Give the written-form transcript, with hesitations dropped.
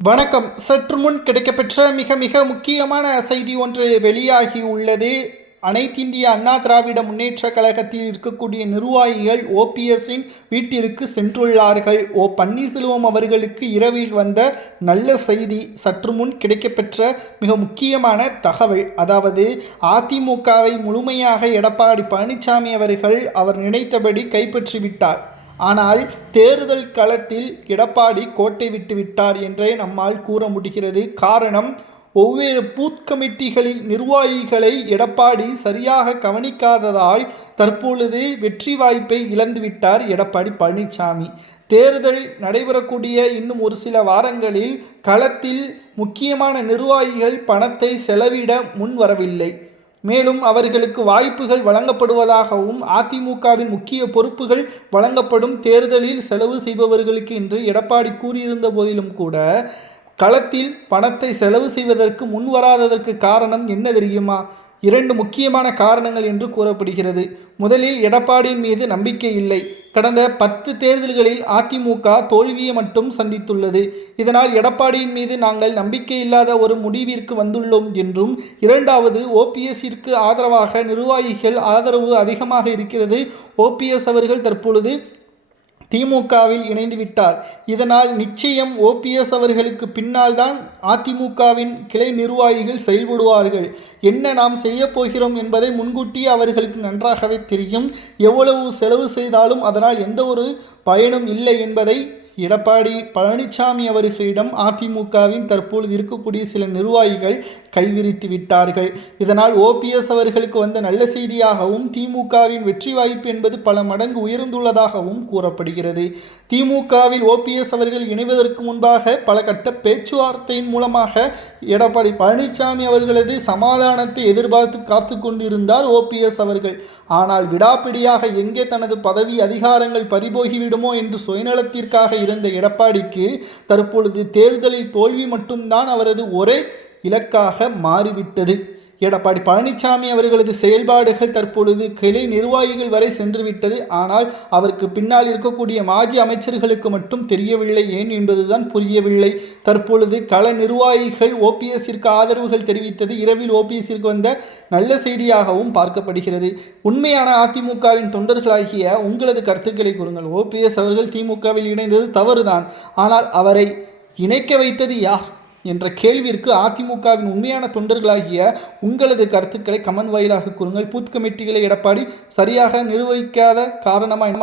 வணக்கம். சற்று முன் கிடைக்கப்பெற்ற மிக மிக முக்கியமான செய்தி ஒன்று வெளியாகி உள்ளது. அனைத்திந்திய அண்ணா திராவிட முன்னேற்ற கழகத்தில் இருக்கக்கூடிய நிர்வாகிகள் ஓபிஎஸ்ஸின் வீட்டிற்கு சென்றுள்ளார்கள். பன்னீர்செல்வம் அவர்களுக்கு இரவில் வந்த நல்ல செய்தி. சற்று முன் கிடைக்கப்பெற்ற மிக முக்கியமான தகவல். அதாவது அதிமுகவை முழுமையாக எடப்பாடி பழனிசாமி அவர்கள் அவர் நினைத்தபடி கைப்பற்றிவிட்டார். ஆனால் தேர்தல் களத்தில் எடப்பாடி கோட்டை விட்டு விட்டார் என்றே நம்மால் கூற முடிகிறது. காரணம், ஒவ்வொரு பூத் கமிட்டிகளில் நிர்வாகிகளை எடப்பாடி சரியாக கவனிக்காததால் தற்பொழுது வெற்றி வாய்ப்பை இழந்துவிட்டார் எடப்பாடி பழனிசாமி. தேர்தல் நடைபெறக்கூடிய இன்னும் ஒரு சில வாரங்களில் களத்தில் முக்கியமான நிர்வாகிகள் பணத்தை செலவிட முன் வரவில்லை. மேலும் அவர்களுக்கு வாய்ப்புகள் வழங்கப்படுவதாகவும் அதிமுகவின் முக்கிய பொறுப்புகள் வழங்கப்படும் தேர்தலில் செலவு செய்பவர்களுக்கு என்று எடப்பாடி கூறியிருந்த போதிலும் கூட களத்தில் பணத்தை செலவு செய்வதற்கு முன்வராததற்கு காரணம் என்ன தெரியுமா? இரண்டு முக்கியமான காரணங்கள் என்று கூறப்படுகிறது. முதலில் எடப்பாடியின் மீது நம்பிக்கை இல்லை. கடந்த 10 தேர்தல்களில் அதிமுக தோல்வியை மட்டும் சந்தித்துள்ளது. இதனால் எடப்பாடியின் மீது நாங்கள் நம்பிக்கை இல்லாத ஒரு முடிவிற்கு வந்துள்ளோம் என்றும், இரண்டாவது ஓபிஎஸ்ஸிற்கு ஆதரவாக நிர்வாகிகள் ஆதரவு அதிகமாக இருக்கிறது. ஓபிஎஸ் அவர்கள் தற்பொழுது திமுகவில் இணைந்து விட்டார். இதனால் நிச்சயம் ஓபிஎஸ் அவர்களுக்கு பின்னால் தான் அதிமுகவின் கிளை நிர்வாகிகள் செயல்படுவார்கள். என்ன நாம் செய்ய போகிறோம் என்பதை முன்கூட்டியே அவர்களுக்கு நன்றாகவே தெரியும். எவ்வளவு செலவு செய்தாலும் அதனால் எந்த ஒரு பயனும் இல்லை என்பதை எடப்பாடி பழனிசாமி அவர்களிடம் அதிமுகவின் தற்பொழுது இருக்கக்கூடிய சில நிர்வாகிகள் கைவிரித்து விட்டார்கள். இதனால் ஓபிஎஸ் அவர்களுக்கு வந்த நல்ல செய்தியாகவும் திமுகவின் வெற்றி வாய்ப்பு என்பது பல மடங்கு உயர்ந்துள்ளதாகவும் கூறப்படுகிறது. திமுகவில் ஓபிஎஸ் அவர்கள் இணைவதற்கு முன்பாக பல கட்ட பேச்சுவார்த்தையின் மூலமாக எடப்பாடி பழனிசாமி அவர்களது சமாதானத்தை எதிர்பார்த்து காத்து கொண்டிருந்தார் ஓபிஎஸ் அவர்கள். ஆனால் விடாப்பிடியாக எங்கே தனது பதவி அதிகாரங்கள் பறிபோகிவிடுமோ என்று சுயநலத்திற்காக இருந்த எடப்பாடிக்கு தற்பொழுது தேர்தலில் தோல்வி மட்டும்தான் அவரது ஒரே இலக்காக மாறிவிட்டது. எடப்பாடி பழனிசாமி அவர்களது செயல்பாடுகள் தற்பொழுது கிளை நிர்வாகிகள் வரை சென்றுவிட்டது. ஆனால் அவருக்கு பின்னால் இருக்கக்கூடிய மாஜி அமைச்சர்களுக்கு மட்டும் தெரியவில்லை. ஏன் என்பதுதான் புரியவில்லை. தற்பொழுது கள நிர்வாகிகள் ஓபிஎஸ்ஸிற்கு ஆதரவுகள் தெரிவித்தது இரவில் ஓபிஎஸ்ஸிற்கு வந்த நல்ல செய்தியாகவும் பார்க்கப்படுகிறது. உண்மையான அதிமுகவின் தொண்டர்களாகிய உங்களது கருத்துக்களை கூறுங்கள். ஓபிஎஸ் அவர்கள் திமுகவில் இணைந்தது தவறுதான். ஆனால் அவரை இணைக்க வைத்தது யார் என்ற கேள்விற்கு அதிமுகவின் உண்மையான தொண்டர்களாகிய உங்களது கருத்துக்களை கமெண்ட் வாயிலாக கூறுங்கள். பூத் கமிட்டிகளை எடப்பாடி சரியாக நிர்வகிக்காத காரணமாக